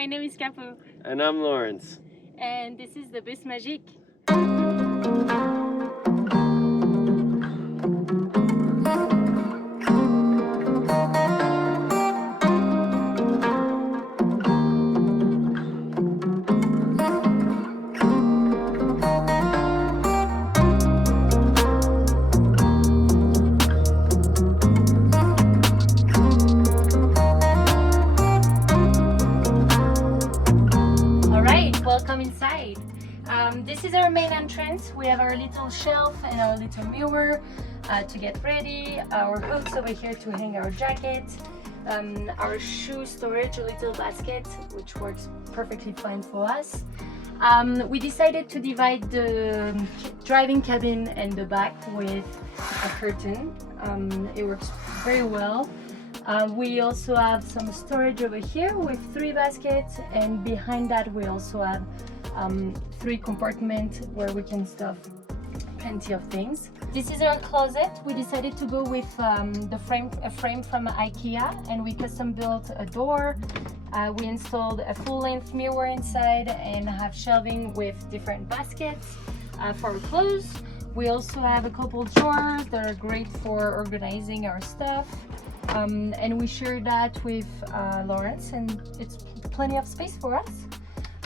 my name is Capu. And I'm Lawrence. And this is the Bus Magique. Welcome inside. This is our main entrance. We have our little shelf and our little mirror to get ready, our hooks over here to hang our jacket, our shoe storage, a little basket which works perfectly fine for us. We decided to divide the driving cabin and the back with a curtain. It works very well. We also have some storage over here with 3 baskets, and behind that we also have 3 compartments where we can stuff plenty of things. This is our closet. We decided to go with a frame from IKEA, and we custom built a door. We installed a full-length mirror inside and have shelving with different baskets for our clothes. We also have a couple drawers that are great for organizing our stuff. And we share that with Lawrence, and it's plenty of space for us.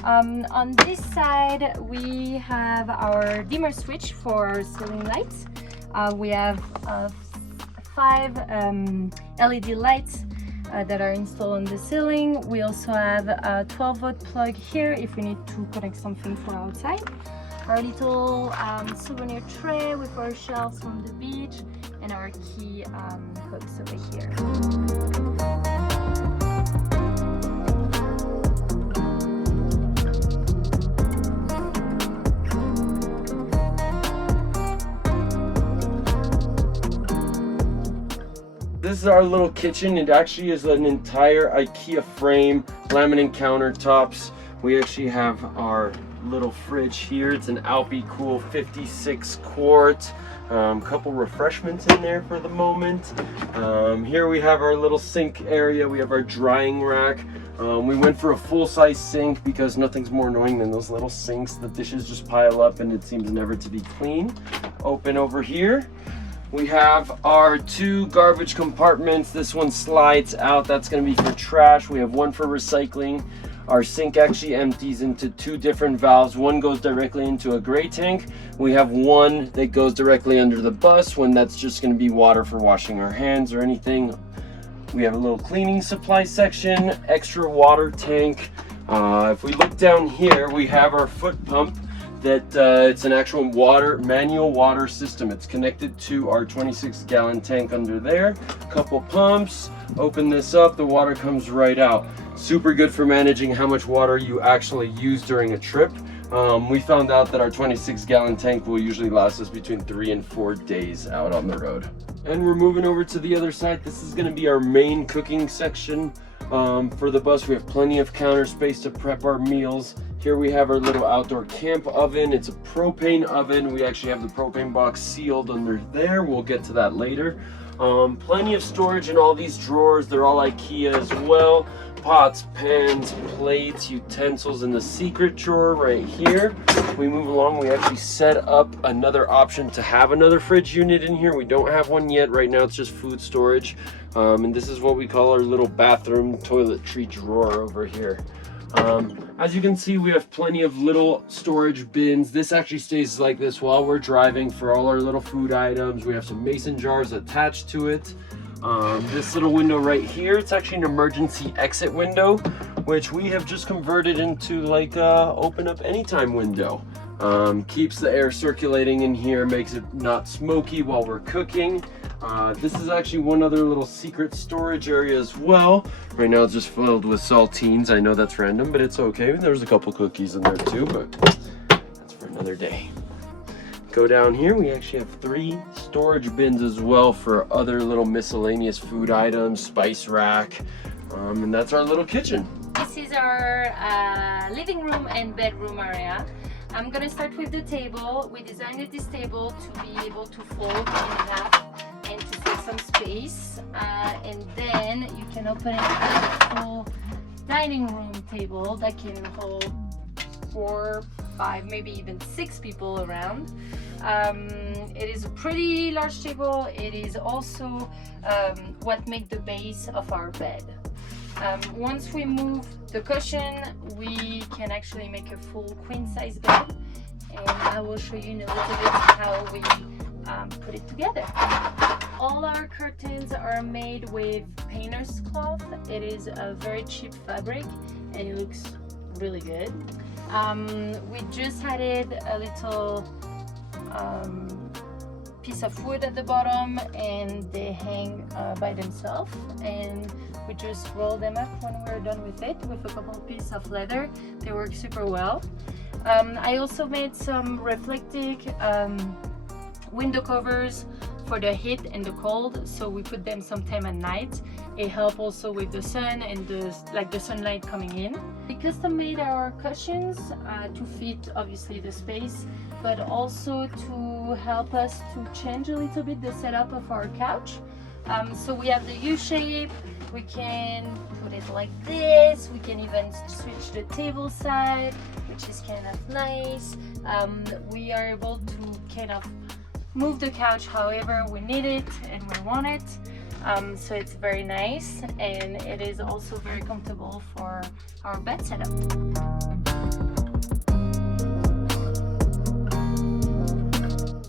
On this side we have our dimmer switch for ceiling lights. We have 5 LED lights that are installed on the ceiling. We also have a 12-volt plug here if we need to connect something for outside. Our little souvenir tray with our shelves from the beach, and our key hooks over here. This is our little kitchen. It actually is an entire IKEA frame, laminate countertops. We actually have our little fridge here. It's an Alpi Cool 56 quart. Couple refreshments in there for the moment. Here we have our little sink area. We have our drying rack. We went for a full-size sink because nothing's more annoying than those little sinks. The dishes just pile up and it seems never to be clean. Open over here. We have our 2 garbage compartments. This one slides out. That's going to be for trash. We have one for recycling. Our sink actually empties into 2 different valves. One goes directly into a gray tank. We have one that goes directly under the bus, when that's just going to be water for washing our hands or anything. We have a little cleaning supply section, extra water tank. If we look down here, we have our foot pump. It's an actual manual water system. It's connected to our 26-gallon tank under there. Couple pumps. Open this up, the water comes right out. Super good for managing how much water you actually use during a trip. We found out that our 26-gallon tank will usually last us between 3 and 4 days out on the road. And we're moving over to the other side. This is going to be our main cooking section. For the bus, we have plenty of counter space to prep our meals. Here we have our little outdoor camp oven. It's a propane oven. We actually have the propane box sealed under there. We'll get to that later. Plenty of storage in all these drawers. They're all IKEA as well. Pots, pans, plates, utensils in the secret drawer right here. We move along. We actually set up another option to have another fridge unit in here. We don't have one yet. Right now it's just food storage. And this is what we call our little bathroom toiletry drawer over here. As you can see, we have plenty of little storage bins. This actually stays like this while we're driving for all our little food items. We have some mason jars attached to it. This little window right here, it's actually an emergency exit window, which we have just converted into like a open up anytime window. Keeps the air circulating in here, makes it not smoky while we're cooking. This is actually one other little secret storage area as well. Right now it's just filled with saltines. I know that's random, but it's okay. There's a couple cookies in there too, but that's for another day. Go down here, we actually have 3 storage bins as well for other little miscellaneous food items, spice rack, and that's our little kitchen. This is our living room and bedroom area. I'm gonna start with the table. We designed this table to be able to fold in half and to save some space, and then you can open it with a full dining room table that can hold 4, 5, maybe even 6 people around. It is a pretty large table. It is also what makes the base of our bed. Once we move the cushion, we can actually make a full queen size bed, and I will show you in a little bit how we put it together. All our curtains are made with painter's cloth. It is a very cheap fabric and it looks really good. We just added a little piece of wood at the bottom, and they hang by themselves, and we just roll them up when we're done with it with a couple pieces of leather. They work super well. I also made some reflective window covers for the heat and the cold, so we put them sometime at night. It helps also with the sun and the sunlight coming in. We custom made our cushions to fit obviously the space, but also to help us to change a little bit the setup of our couch. So we have the U shape. We can put it like this. We can even switch the table side, which is kind of nice. We are able to kind of move the couch however we need it and we want it. So it's very nice, and it is also very comfortable for our bed setup.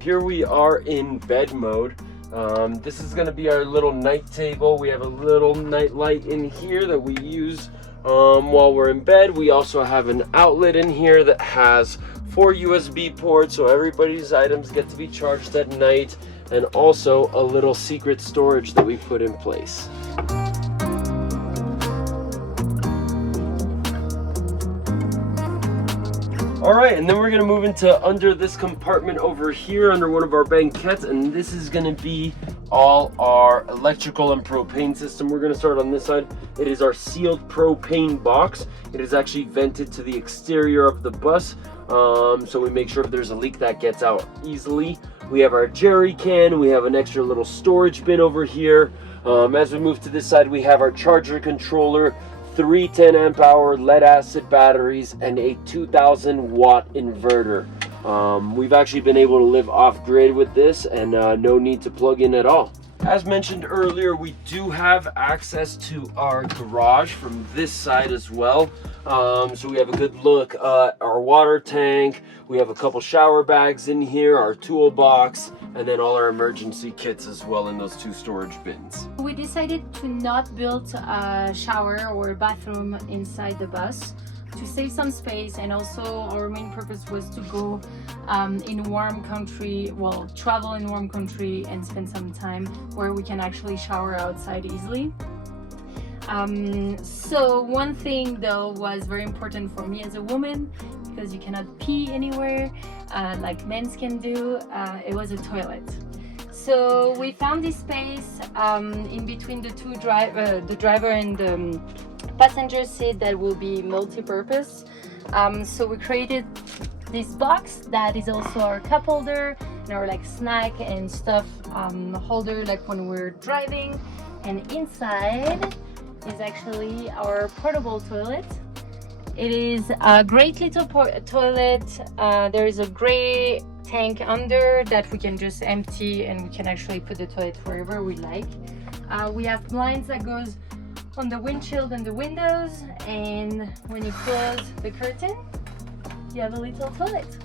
Here we are in bed mode. This is going to be our little night table. We have a little night light in here that we use while we're in bed. We also have an outlet in here that has 4 USB ports, so everybody's items get to be charged at night, and also a little secret storage that we put in place. All right, and then we're gonna move into under this compartment over here under one of our banquettes, and this is gonna be all our electrical and propane system. We're gonna start on this side. It is our sealed propane box. It is actually vented to the exterior of the bus, so we make sure if there's a leak that gets out easily. We have our jerry can. We have an extra little storage bin over here. As we move to this side, we have our charger controller, 3 10-amp-hour lead-acid batteries, and a 2,000-watt inverter. We've actually been able to live off-grid with this, and no need to plug in at all. As mentioned earlier, we do have access to our garage from this side as well. So we have a good look at our water tank. We have a couple shower bags in here, our toolbox, and then all our emergency kits as well in those 2 storage bins. We decided to not build a shower or a bathroom inside the bus to save some space, and also our main purpose was to go in warm country, well, travel in warm country and spend some time where we can actually shower outside easily. So one thing though was very important for me as a woman, because you cannot pee anywhere like men can do. It was a toilet. So we found this space in between the the driver and the passenger seat that will be multi-purpose. So we created this box that is also our cup holder and our like snack and stuff holder, like when we're driving. And inside is actually our portable toilet. It is a great little toilet. There is a gray tank under that we can just empty, and we can actually put the toilet wherever we like. We have blinds that goes on the windshield and the windows, and when you close the curtain, you have a little toilet.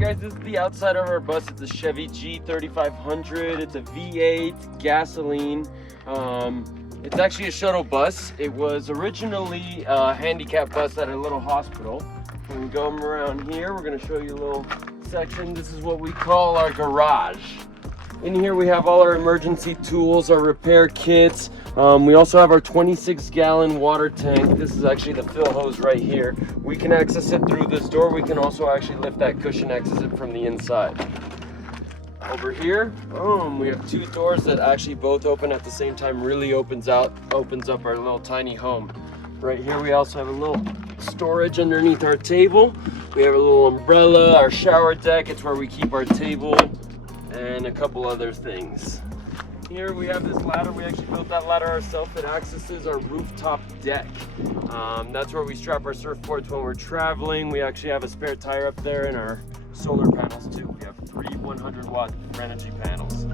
Guys, this is the outside of our bus. It's a Chevy G3500. It's a V8 gasoline. It's actually a shuttle bus. It was originally a handicap bus at a little hospital. When we go around here, we're going to show you a little section. This is what we call our garage. In here we have all our emergency tools, our repair kits. We also have our 26-gallon water tank. This is actually the fill hose right here. We can access it through this door. We can also actually lift that cushion, access it from the inside. Over here, we have two doors that actually both open at the same time. Really opens up our little tiny home. Right here we also have a little storage underneath our table. We have a little umbrella, our shower deck. It's where we keep our table and a couple other things. Here we have this ladder. We actually built that ladder ourselves. It accesses our rooftop deck. That's where we strap our surfboards when we're traveling. We actually have a spare tire up there and our solar panels too. We have 3 100-watt energy panels.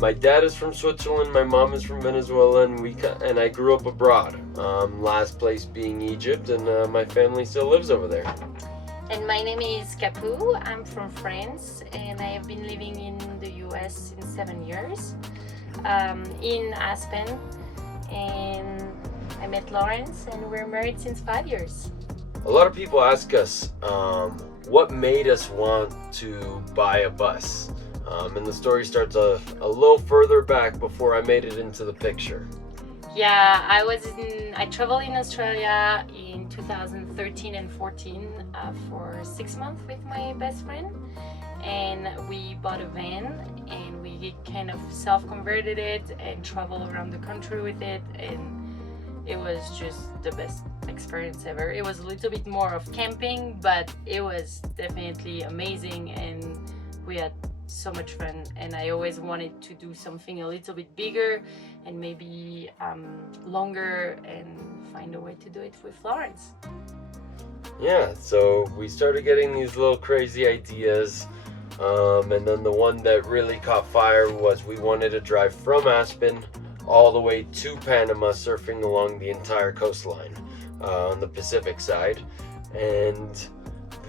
My dad is from Switzerland, my mom is from Venezuela, and I grew up abroad. Last place being Egypt, and my family still lives over there. And my name is Capu. I'm from France, and I have been living in the US since 7 years, in Aspen. And I met Lawrence, and we're married since 5 years. A lot of people ask us what made us want to buy a bus. And the story starts a little further back before I made it into the picture. Yeah, I traveled in Australia in 2013 and 14 for 6 months with my best friend, and we bought a van and we kind of self-converted it and traveled around the country with it, and it was just the best experience ever. It was a little bit more of camping, but it was definitely amazing, and we had so much fun, and I always wanted to do something a little bit bigger and maybe longer, and find a way to do it with Lawrence. Yeah, so we started getting these little crazy ideas, and then the one that really caught fire was we wanted to drive from Aspen all the way to Panama, surfing along the entire coastline on the Pacific side. And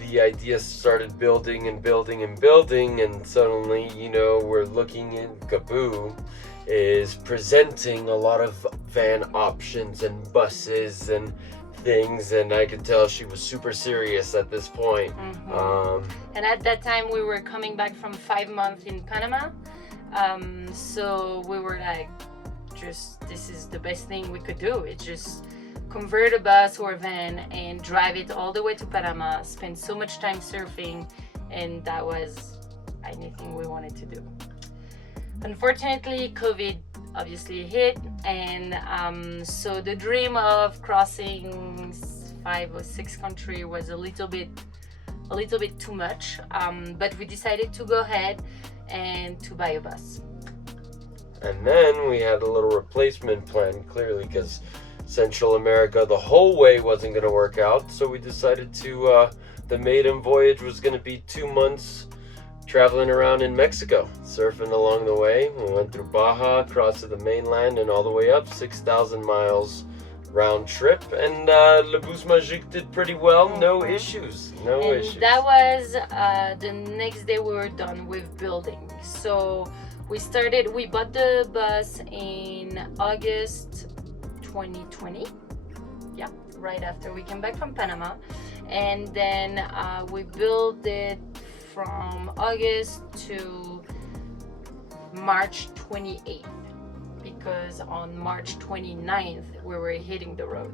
the idea started building and building and building, and suddenly, we're looking in Capu is presenting a lot of van options and buses and things, and I could tell she was super serious at this point. Mm-hmm. And at that time we were coming back from 5 months in Panama, so we were like, this is the best thing we could do. It's just convert a bus or a van and drive it all the way to Panama, spend so much time surfing, and that was anything we wanted to do. Unfortunately, COVID obviously hit, and so the dream of crossing 5 or 6 countries was a little bit too much, but we decided to go ahead and to buy a bus. And then we had a little replacement plan, clearly, because Central America the whole way wasn't going to work out, so we decided to the maiden voyage was going to be 2 months traveling around in Mexico, surfing along the way. We went through Baja, across to the mainland, and all the way up, 6,000 miles round trip, and Le Bus Magique did pretty well. No issues. That was the next day we were done with building. So we bought the bus in August 2020, yeah, right after we came back from Panama, and then we built it from August to March 28th, because on March 29th we were hitting the road.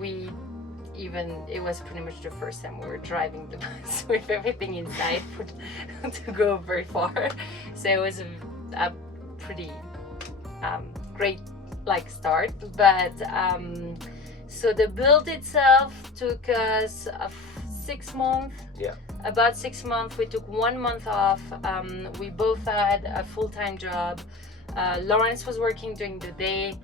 It was pretty much the first time we were driving the bus with everything inside to go very far, so it was a pretty great start. But so the build itself took us 6 months. Yeah. About 6 months. We took 1 month off. We both had a full-time job. Lawrence was working during the day.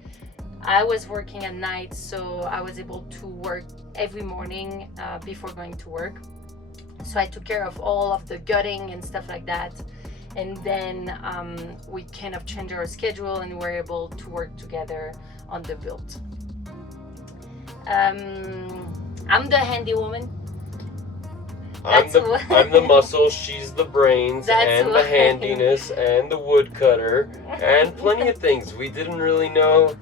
I was working at night, so I was able to work every morning before going to work. So I took care of all of the gutting and stuff like that. And then we kind of changed our schedule and were able to work together on the build. I'm the handy woman. I'm the muscle, she's the brains, and the handiness, and the woodcutter, and plenty of things. We didn't really know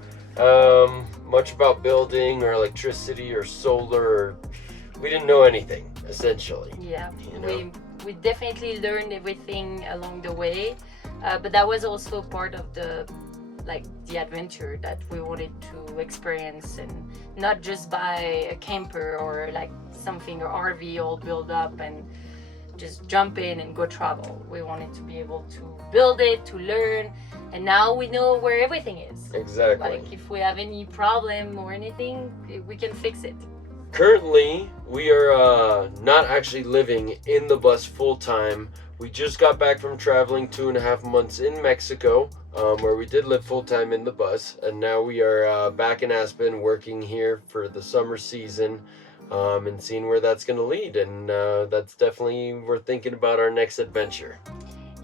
much about building or electricity or solar. We didn't know anything, essentially. Yeah, we definitely learned everything along the way, but that was also part of the like the adventure that we wanted to experience, and not just buy a camper or like something or RV all built up and just jump in and go travel. We wanted to be able to build it, to learn, and now we know where everything is. Exactly. Like if we have any problem or anything, we can fix it. Currently, we are not actually living in the bus full time. We just got back from traveling 2.5 months in Mexico, where we did live full time in the bus, and now we are back in Aspen working here for the summer season, and seeing where that's going to lead. And that's definitely, we're thinking about our next adventure.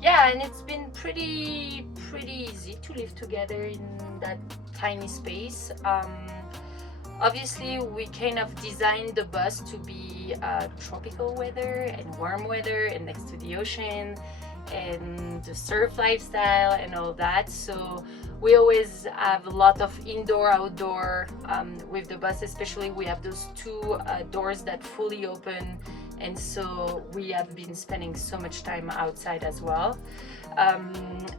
Yeah, and it's been pretty easy to live together in that tiny space. Obviously, we kind of designed the bus to be tropical weather and warm weather and next to the ocean and the surf lifestyle and all that. So we always have a lot of indoor, outdoor with the bus. Especially we have those two doors that fully open, and so we have been spending so much time outside as well.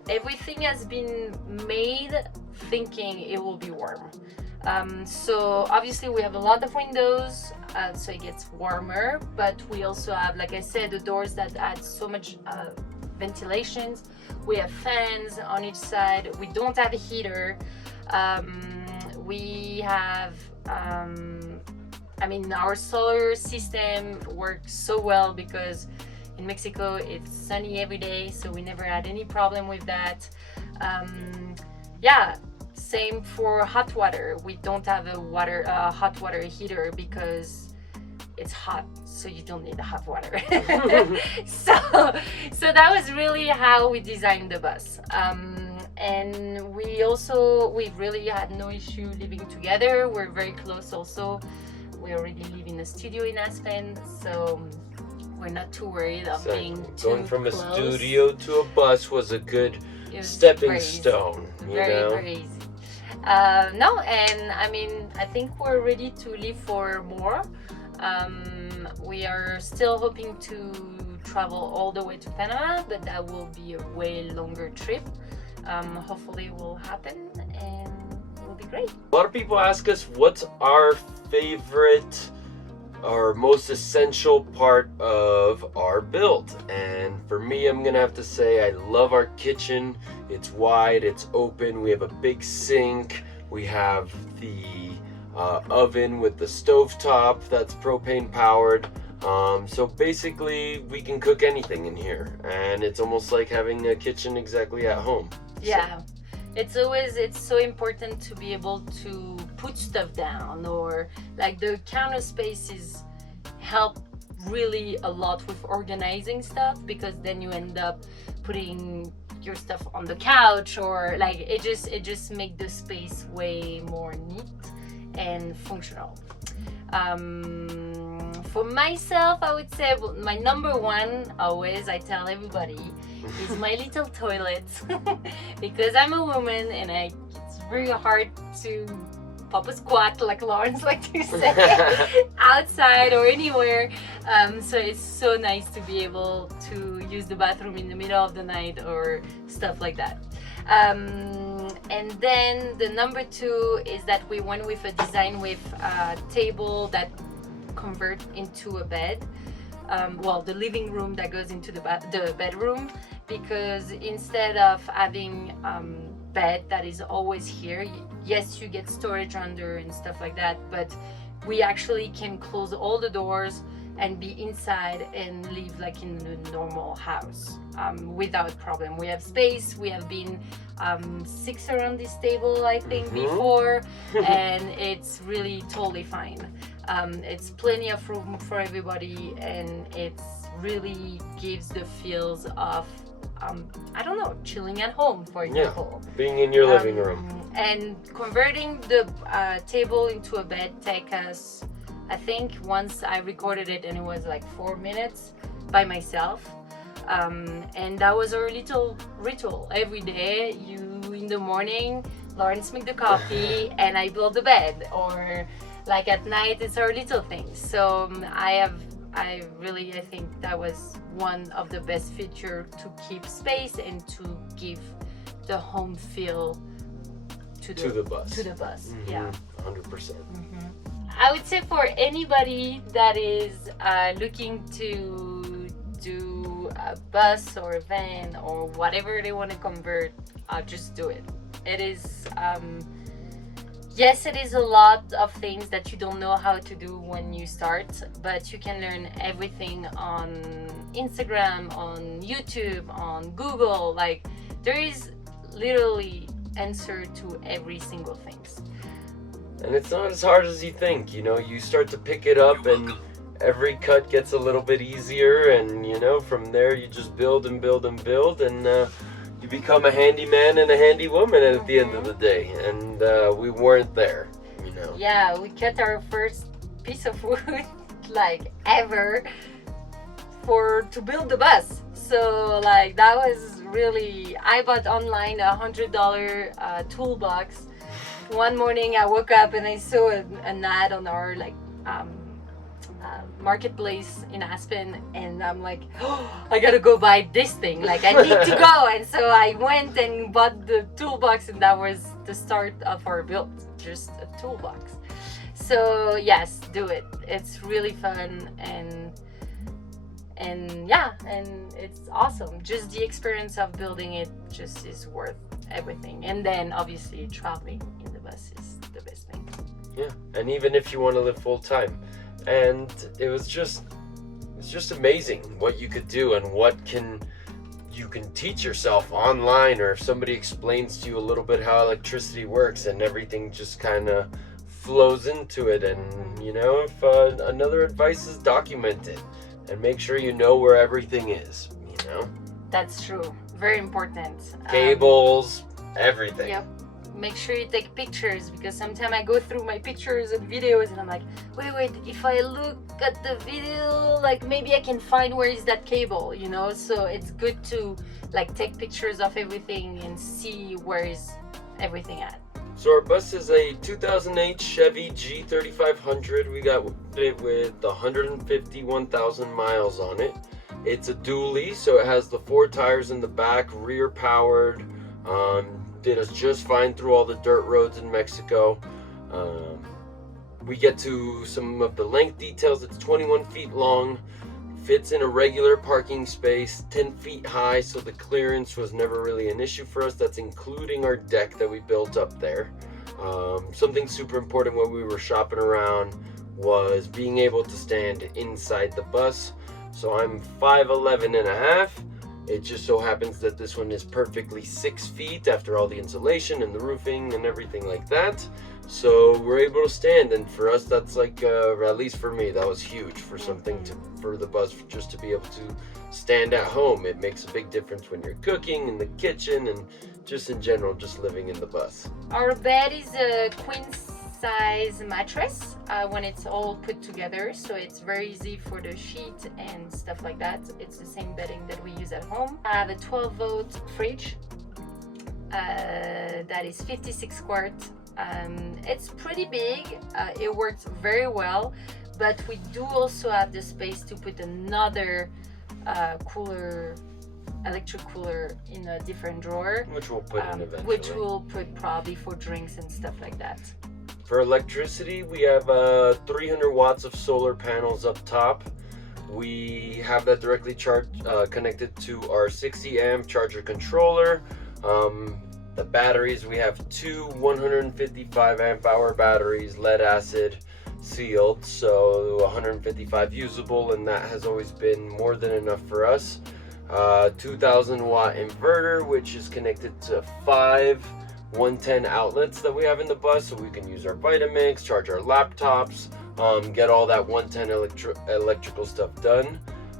Everything has been made thinking it will be warm. So obviously we have a lot of windows, so it gets warmer, but we also have, like I said, the doors that add so much ventilations. We have fans on each side. We don't have a heater. We have our solar system works so well because in Mexico it's sunny every day, so we never had any problem with that. Same for hot water. We don't have a hot water heater because it's hot, so you don't need the hot water. so that was really how we designed the bus. And we've really had no issue living together. We're very close also. We already live in a studio in Aspen, so we're not too worried of being too going from close. A studio to a bus was a good stepping stone. Very easy. I think we're ready to leave for more. We are still hoping to travel all the way to Panama, but that will be a way longer trip. Hopefully it will happen and it will be great. A lot of people ask us what's our favorite or most essential part of our build, and for me, I'm gonna have to say I love our kitchen. It's wide, it's open, we have a big sink, we have the oven with the stovetop that's propane powered. So basically we can cook anything in here, and it's almost like having a kitchen exactly at home. Yeah. It's so important to be able to put stuff down, or like the counter spaces help really a lot with organizing stuff, because then you end up putting your stuff on the couch, or like it just make the space way more neat and functional. For myself, I would say my number one, always I tell everybody, is my little toilet. Because I'm a woman and it's very hard to pop a squat, like Lawrence likes to say, outside or anywhere. So it's so nice to be able to use the bathroom in the middle of the night or stuff like that. And then the number two is that we went with a design with a table that convert into a bed. The living room that goes into the bedroom, because instead of having bed that is always here, yes, you get storage under and stuff like that, but we actually can close all the doors and be inside and live like in a normal house without problem. We have space. We have been 6 around this table, I think, before, and it's really totally fine. It's plenty of room for everybody, and it really gives the feels of chilling at home, for example. Yeah, being in your living room. And converting the table into a bed take us, I think once I recorded it, and it was like 4 minutes by myself. And that was our little ritual. Every day, in the morning, Lawrence make the coffee and I build the bed, or like at night, it's our little things. So I think that was one of the best features to keep space and to give the home feel to the bus. To the bus, Mm-hmm. yeah. 100%. Mm-hmm. I would say for anybody that is looking to do a bus or a van or whatever they want to convert, just do it. It is, yes, it is a lot of things that you don't know how to do when you start, but you can learn everything on Instagram, on YouTube, on Google. Like, there is literally answer to every single thing. And it's not as hard as you think, you know, you start to pick it up and every cut gets a little bit easier, and you know, from there you just build and build and build, and you become a handyman and a handy woman at the end of the day. And we weren't there, you know. Yeah, we cut our first piece of wood like ever to build the bus. So like that was really, I bought online $100 toolbox. One morning I woke up and I saw an ad on our like marketplace in Aspen, and I'm like, oh, I gotta go buy this thing, like I need to go. And so I went and bought the toolbox, and that was the start of our build, just a toolbox. So yes, do it. It's really fun, and yeah, and it's awesome. Just the experience of building it just is worth everything. And then obviously traveling in the bus is the best thing. Yeah, and even if you want to live full time, and it's just amazing what you could do and what you can teach yourself online, or if somebody explains to you a little bit how electricity works, and everything just kind of flows into it. And you know, if another advice is document it and make sure you know where everything is, you know. That's true. Very important. Cables, everything. Yep. Make sure you take pictures, because sometimes I go through my pictures and videos and I'm like, wait, if I look at the video, like maybe I can find where is that cable, you know? So it's good to like take pictures of everything and see where is everything at. So our bus is a 2008 Chevy G3500. We got it with 151,000 miles on it. It's a dually, so it has the 4 tires in the back, rear powered. Did us just fine through all the dirt roads in Mexico. We get to some of the length details. It's 21 feet long, fits in a regular parking space, 10 feet high, so the clearance was never really an issue for us. That's including our deck that we built up there. Something super important when we were shopping around was being able to stand inside the bus. So I'm 5'11" and a half. It just so happens that this one is perfectly 6 feet after all the insulation and the roofing and everything like that. So we're able to stand, and for us that's like, at least for me, that was huge for something for the bus, just to be able to stand at home. It makes a big difference when you're cooking in the kitchen and just in general, just living in the bus. Our bed is a queen size mattress when it's all put together, so it's very easy for the sheet and stuff like that. It's the same bedding that we use at home. I have a 12-volt fridge that is 56 quart. It's pretty big. It works very well, but we do also have the space to put another cooler, electric cooler, in a different drawer, Which we'll put in eventually. which we'll put probably for drinks and stuff like that. For electricity, we have 300 watts of solar panels up top. We have that directly connected to our 60 amp charger controller. The batteries, we have 2 155 amp hour batteries, lead acid sealed, so 155 usable, and that has always been more than enough for us. 2000 watt inverter, which is connected to 5 110 outlets that we have in the bus, so we can use our Vitamix, charge our laptops, get all that 110 electrical stuff done.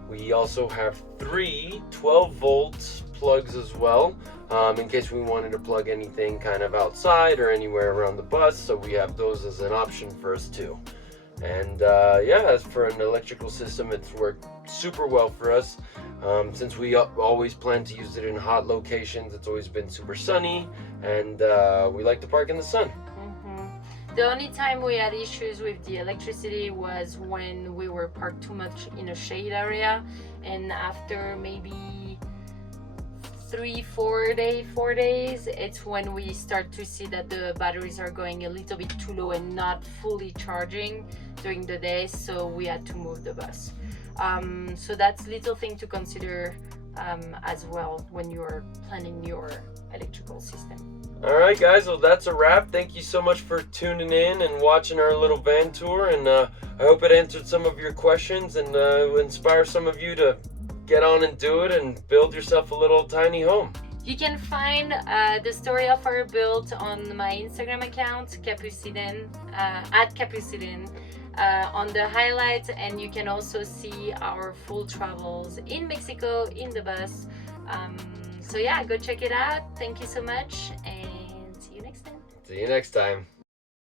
We also have 3 12-volt plugs as well, in case we wanted to plug anything kind of outside or anywhere around the bus, so we have those as an option for us too. And yeah, as for an electrical system, it's worked super well for us. Since we always plan to use it in hot locations, it's always been super sunny, and we like to park in the sun. The only time we had issues with the electricity was when we were parked too much in a shade area, and after maybe 4 days, it's when we start to see that the batteries are going a little bit too low and not fully charging during the day, so we had to move the bus. So that's little thing to consider as well when you're planning your electrical system. All right, guys, well, that's a wrap. Thank you so much for tuning in and watching our little van tour, and I hope it answered some of your questions and inspire some of you to get on and do it and build yourself a little tiny home. You can find the story of our build on my Instagram account, Capu at Capu on the highlights, and you can also see our full travels in Mexico in the bus. So yeah, go check it out. Thank you so much, and see you next time. See you next time.